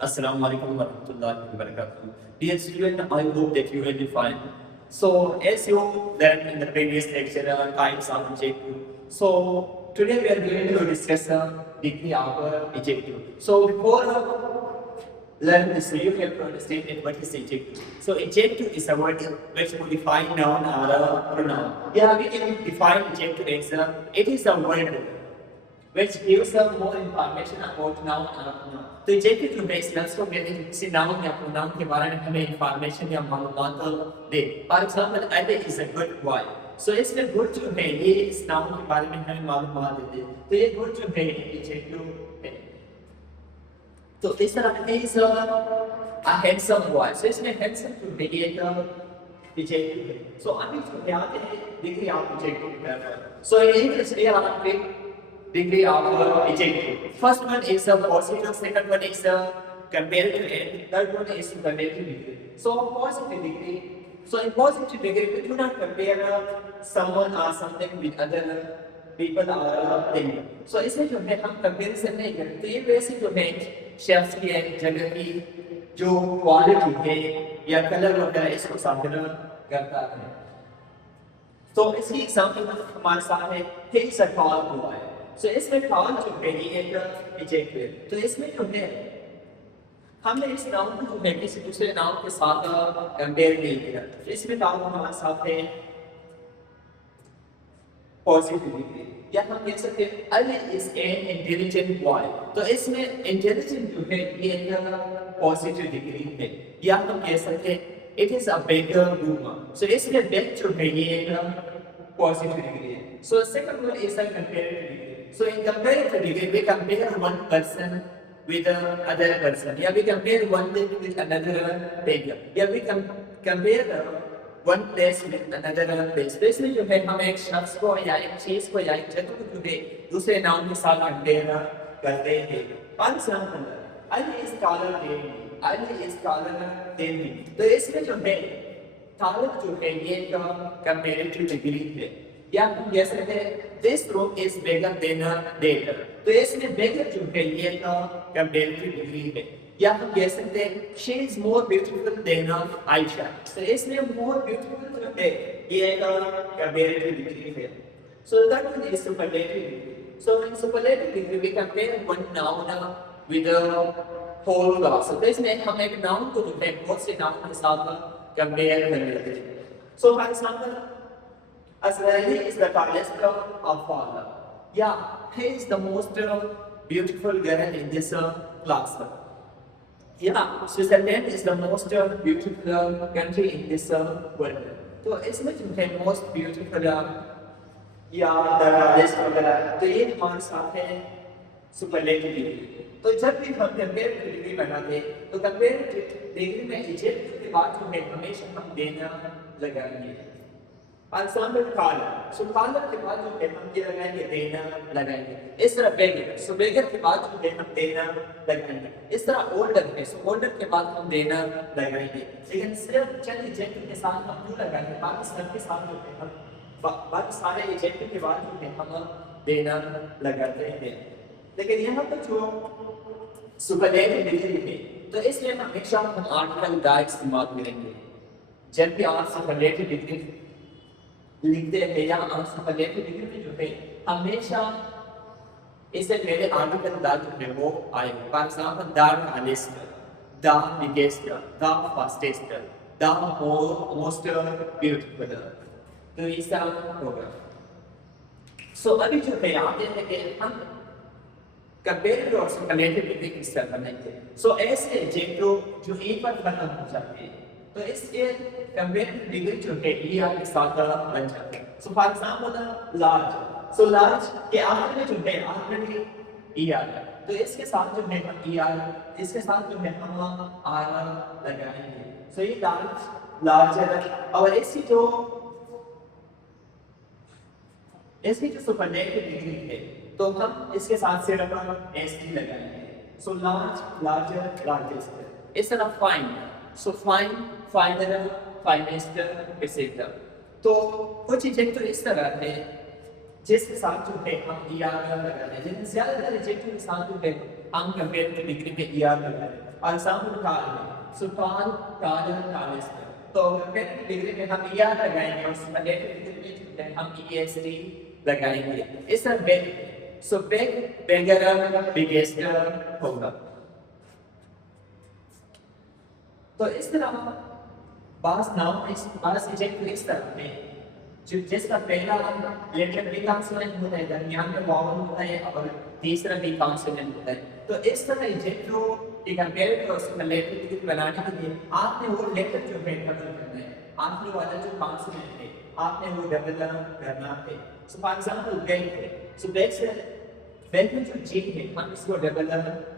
Assalamu alaikum warahmatullahi wabarakatuh. Dear student, I hope that you will be fine. So, as you learned in the previous lecture, types of adjective. So, today we are going to discuss the degree of adjective. So, before learn this, you have to understand that what is adjective. So, adjective is a word which modify noun or a pronoun. Yeah, we can define adjective as it is a word which gives us more information about noun and pronoun. तो adjective जो है spells को कहते हैं किसी noun या pronoun के बारे में हमें इंफॉर्मेशन या मालूमात दे. For example Ali is a good boy. So इसमें गुड जो है ये इस नाउन के बारे में हमें मालूमात देते हैं. तो ये गुड जो है एडजेक्टिव है. तो इस तरह is a handsome boy. So इसमें हैंडसम जो है ये एडजेक्टिव है. सो अभी जो आते हैं डिग्री ऑफ एडजेक्टिव पर. So in English we are degree of adjective. First one is a positive, second one is a comparative, and third one is superlative degree. So positive degree. So in positive degree, we do not compare someone or something with other people or thing. So इसमें जो है हम comparison नहीं करते. तो ये वैसे जो है शख्स की एक जगह की जो क्वालिटी है या कलर वगैरह इसको शामिल करता है. तो इसकी एग्जाम्पल हमारे साथ है he is a tall boy. सो इसमें tall जो है ये एक एडजेक्टिव है. तो इसमें जो है हमने इस नाउन को जो है किसी दूसरे नाउन के साथ कंपेयर नहीं किया. तो इसमें नाउन हमारे साथ है पॉजिटिव डिग्री, या हम कह सकते हैं Ali is an intelligent boy. तो इसमें इंटेलिजेंट जो है ये एक पॉजिटिव डिग्री है. या हम कह सकते हैं it is a beggar woman. So इसमें बेग जो है ये एक पॉजिटिव डिग्री है. So second one is a comparative degree. So in comparative degree, we compare one person with another person. Yeah, we compare one thing with another thing. Yeah, we compare one place with another place. तो इसमें जो है हम एक शख्स को या एक चीज को या एक जगह को जो है दूसरे नाउन के साथ कंपेयर करते हैं. For example Ali is taller than me. Ali is taller than me. तो इसमें जो है टॉलर जो है ये कंपैरेटिव डिग्री है. या हम कह सकते हैं this room is bigger than that. तो इसमें बिगर जो है ये कंपैरेटिव डिग्री है. या हम कह सकते हैं she is more beautiful then Ayesha. तो इसमें मोर ब्यूटीफुल जो है ये कंपैरेटिव डिग्री है. So that one is superlative degree. So in superlative degree we compare one noun with whole class. तो इसमें हम एक नाउन को जो है बहुत से नाउन के साथ कंपेयर कर लेते हैं. So for example Azraeli is the tallest of all. Yeah, he is the most beautiful girl in this class. Yeah, Switzerland is the most beautiful country in this world. तो इसमें जो है most beautiful या the tallest वगैरह, तो ये हमारे साथ है सुपरलेटिव डिग्री. तो जब भी हम कंपेरेटिव डिग्री बनाते हैं तो कंपेरेटिव डिग्री में एडजेक्टिव के बाद जो है हमेशा हम देना लगाएंगे. For example collar. So collar के बाद जो है हम क्या लगाएंगे देना लगाएंगे. इस तरह बेगर. सो बेगर के बाद जो है हम देना लगाएंगे. इस तरह ओल्डर है. सो ओल्डर के बाद हम देना लगाएंगे. लेकिन सिर्फ चंद एडजेक्टिव के साथ हम क्यों लगाएंगे. बाकी सब के साथ जो है हम बाकी सारे एडजेक्टिव के बाद जो है हम देना लगाते हैं. लेकिन यहाँ पर जो सुपरलेटिव डिग्री है तो इसलिए हमेशा हम आर्टिकल दा इस्तेमाल करेंगे. जब भी आप सुपरलेटिव डिग्री लिखते हैं या आप सुपरलेटिव डिग्री में जो है हमेशा इससे पहले आर्टिकल दा जो है वो आएगा. For example the tallest, the biggest, the fastest, the most beautiful. तो इस तरह होगा. सो अभी जो है आते हैं कि हम कंपेरेटिव और सुपरलेटिव डिग्री किस तरह बनाएंगे. सो ऐसे एडजेक्टिव जो एक बार खत्म हो जाते हैं तो इसके कंपेरेटिव डिग्री जो है ये आपके साथ बन जाते हैं. So for example large. So large के आखिर में जो है ऑलरेडी ई आर है. तो इसके साथ जो है हम ई आर, इसके साथ जो है हम आर लगाएंगे. सो ये लार्ज लार्जर. और इसकी जो सुपरलेटिव डिग्री है तो हम इसके साथ सिर्फ एस टी लगाएंगे. So large larger largest. इस तरह fine. So fine फाइनर finest etcetera. तो कुछ एडजेक्टिव इस तरह है जिसके साथ जो है हम ई आर लगाते हैं. लेकिन ज्यादातर एडजेक्टिव के साथ जो है हम कंपेरेटिव डिग्री में ईआर लगा रहे हैं। और एग्जांपल काल में, सो काल, काल, कालेज में, तो कंपेरेटिव डिग्री में हम ईआर लगाएंगे और सुपरलेटिव डिग्री में हम ईएसटी लगाएंगे। इस तरह बेग, सो बेग, बेगर, बिगेस्टर होगा। तो इस तरह बास नाउन बास एडजेक्टिव इस तरह में जो जिसका पहला लेटर बी कॉन्सोनेंट होता है, दरमियान में वावल होता है और तीसरा बी कॉन्सोनेंट होता है। तो इस तरह एडजेक्टिव की कंपेरेटिव और सुपरलेटिव डिग्री बनाने के लिए आपने वो लेटर जो है बदल करना है, आखिरी वाला जो कॉन्सोनेंट है आपने वो डबल करना है। सो फॉर एग्जांपल बेग है, सो बेग से बेग में जो जी है हम इसको डबल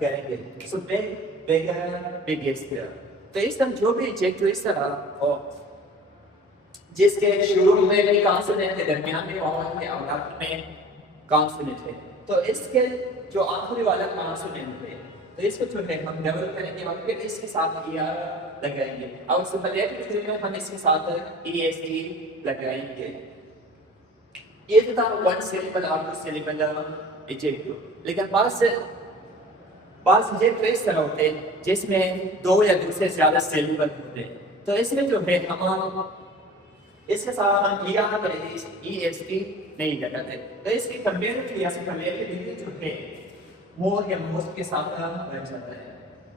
करेंगे। सो बेग, बेगर, बिगेस्टर। तो इस तरह जो भी एडजेक्टिव इस तरह और जिसके शुरू में भी कॉन्सोनेंट है, दरमियान में वावल है और आखिर में कॉन्सोनेंट है, तो इसके जो आखिरी वाला कॉन्सोनेंट है तो इसको जो है हम डबल करेंगे और फिर इसके साथ ईआर लगाएंगे और सुपरलेटिव में हम इसके साथ ईएसटी लगाएंगे। ये तो था वन सिलेबल और टू सिलेबल एडजेक्टिव। लेकिन बास एडजेक्टिव इस तरह होते हैं जिसमें दो या दो से ज्यादा सिलेबल होते हैं। तो इसमें जो है हम इसके साथ हम ईआर ईएसटी नहीं लगाते। तो इसकी कंपेरेटिव या सुपरलेटिव डिग्री जो है मोर या मोस्ट के साथ बन जाता है।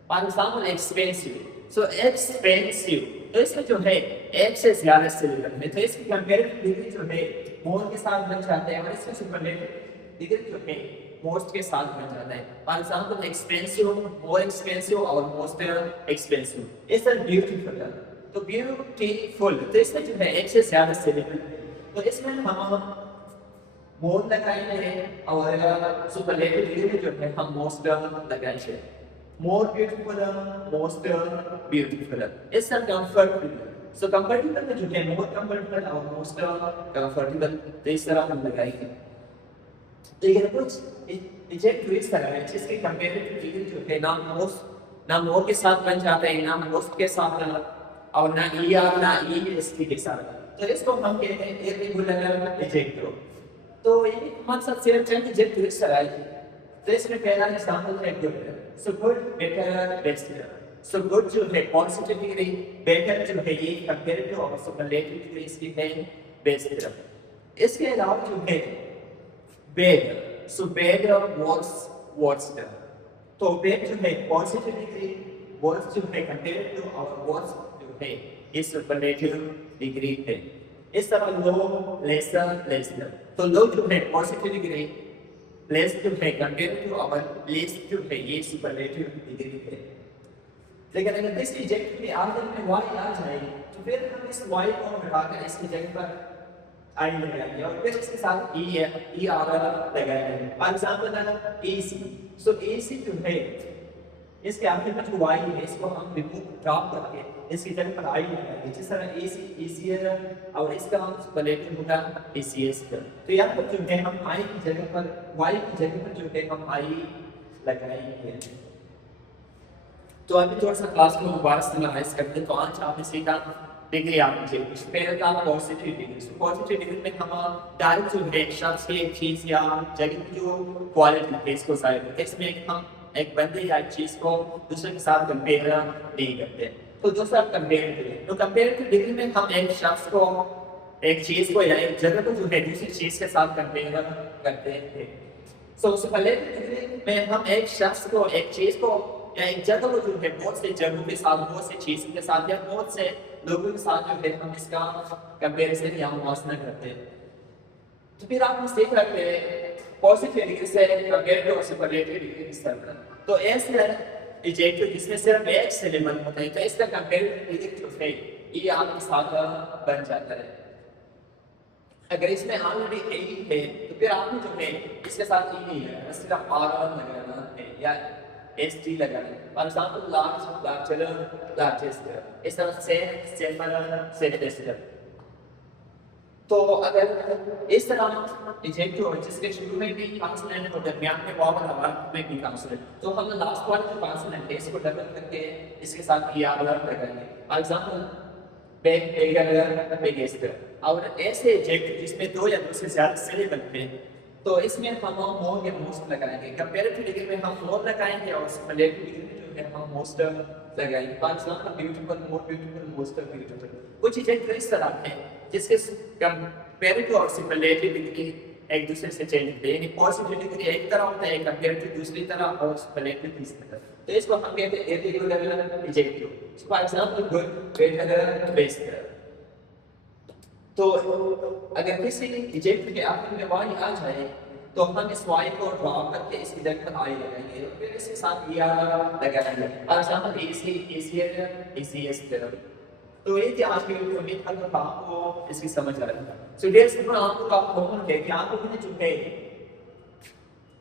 For example expensive, so expensive, तो इसमें जो है एक से ज्यादा सिलेबल है, तो इसकी कंपेरेटिव डिग्री जो है मोर के साथ बन जाता है और इसकी सुपरलेटिव डिग्री जो है मोस्ट के साथ बन जाता है। For example expensive, more expensive और मोस्ट एक्सपेंसिव। इस तरह ब्यूटीफुल, तो ब्यूटीफुल, तो इसमें जो है एक से ज्यादा सिलेबल है, तो इसमें हम मोर लगाएंगे और सुपरलेटिव डिग्री जो है हम मोस्ट लगाएंगे। More beautiful, most beautiful. इस तरह कंफर्टेबल, सो कंफर्टेबल में जो है मोर कंफर्टेबल और मोस्ट कंफर्टेबल, तो इस तरह हम लगाएंगे। तो ये कुछ एडजेक्टिव इस तरह है जिसके कंपेरेटिव डिग्री जो है ना मोर के साथ बन जाता है, ना मोस्ट के साथ और ना ईआर ना ईएसटी के साथ। तो इसको हम कहते हैं इर्रेगुलर एडजेक्टिव। तो ये हमारे साथ सिर्फ चंद एडजेक्टिव इस तरह है। तो इसमें पहला एग्जांपल है good, so good, better, best. So good जो है पॉजिटिव डिग्री, बेटर जो है ये कंपेरेटिव और सुपरलेटिव डिग्री इसकी है बेस्ट। इसके अलावा जो है बेड, सो बेड वर्स्ट, तो बेड जो है पॉजिटिव डिग्री, वर्स्ट जो है कंपेरेटिव और वर्स्ट जो है ये सुपरलेटिव डिग्री है। इस तरह लो, लेसर, लेसर, तो लो जो है पॉजिटिव डिग्री, लेस जो है कंपेरेटिव और लेस जो है ये सुपरलेटिव डिग्री है। लेकिन अगर इस एडजेक्टिव के आगे में वाई आ जाए तो फिर हम इस वाई को हटाकर इसकी जगह पर आई लगाएंगे और फिर इसके साथ ई आर लगाएंगे। For example AC, so AC जो है इसके आखिर में जो वाई है इसको हम रिमूव ड्रॉप करके इसकी जगह पर आई लगाएंगे। जिस तरह एसी, एसीएस और इसका हम सुपरलेटिव होगा एसीएस का। तो यहाँ पर जो है हम आई की जगह पर, वाई की जगह पर जो है हम आई लगाएंगे। तो अभी थोड़ा सा क्लास को दोबारा समराइज करते हैं। तो आज आपने सीखा डिग्री आपने सीखी, पहले था positive degree. So positive degree में हम डायरेक्ट जो है शख्स की एक चीज या जगह की जो क्वालिटी है इसको जाहिर करते हैं। इसमें हम एक बंदे या एक चीज को दूसरे के साथ कंपेयर नहीं करते। तो दूसरा कंपेयर करें, तो कंपेरेटिव डिग्री में हम एक शख्स को, एक चीज को या एक जगह को जो है दूसरी चीज के साथ कंपेयर करते हैं। सो सुपरलेटिव डिग्री में हम एक शख्स को, एक चीज को या एक जगह को जो है बहुत से जगहों के साथ, बहुत से चीजों के साथ या बहुत से लोगों के साथ जो है हम इसका कंपैरिजन या मुआवजा करते हैं। तो फिर आप सीख रखते हैं पॉजिटिव डिग्री से कंपेरेटिव और सुपरलेटिव डिग्री इस तरह। तो ऐसे एडजेक्टिव जिसमें सिर्फ एक सिलेबल होता है तो इसका कंपेरेटिव डिग्री जो है ये आपके साथ बन जाता है। अगर इसमें ऑलरेडी ए है तो फिर आपने जो है इसके साथ ई नहीं है, सिर्फ आर लगाना है या एसटी लगाना है। For example large, larger, largest, इस तरह से सेफर, सेफेस्ट। तो अगर इस तरह एडजेक्टिव हो जिसके शुरू में भी कॉन्सोनेंट और दरमियान में वावल और आखिर में भी कॉन्सोनेंट, तो हम लास्ट वाला जो कॉन्सोनेंट है इसको डबल करके इसके साथ ई आर लगाएंगे। फॉर एग्जांपल बेग, बेगर, बेगेस्ट। और ऐसे एडजेक्टिव जिसमें दो या दो से ज्यादा सिलेबल पे तो इसमें हम मोर या मोस्ट लगाएंगे। कंपैरेटिव डिग्री में हम मोर लगाएंगे और सुपरलेटिव डिग्री में जो है हम मोस्ट लगाएंगे। For example beautiful, more beautiful, most beautiful. कुछ चीजें तो इस तरह हैं जिसके कंपैरेटिव और सुपरलेटिव डिग्री एक दूसरे से चेंज होते हैं। यानी पॉजिटिव डिग्री एक तरह होता है, कंपैरेटिव दूसरी तरह और सुपरलेटिव तीसरी तरह। तो इसको हम कहते हैं irregular adjective. For example good, better, best. तो अगर किसी एडजेक्टिव के आखिर में वाई आ जाए तो हम इस वाई को ड्रॉप करके इसकी जगह पर आई लगाएंगे और फिर इसके साथ या लगाएंगे। For example easy, easier, easiest. तो ये थी आज की वीडियो। उम्मीद करता हूं आपको इसकी समझ आ रही है। सो डियर स्टूडेंट, आपको होमवर्क है कि आपको मैंने जो है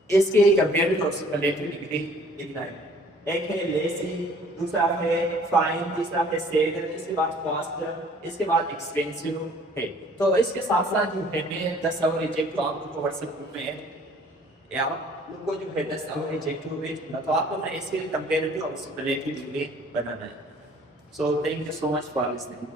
इसके कंपैरेटिव और सुपरलेटिव डिग्री लिखना है। एक है लेसी, दूसरा है फाइन, तीसरा है सेड, इसके बाद फास्ट, इसके बाद एक्सपेंसिव है। तो इसके साथ साथ जो है मैं 10 और एडजेक्टिव आपको व्हाट्सएप ग्रुप में या उनको जो है 10 और एडजेक्टिव भेजना, तो आपको ना इसके कंपैरेटिव और सुपरलेटिव डिग्री बनाना है। So thank you so much for listening.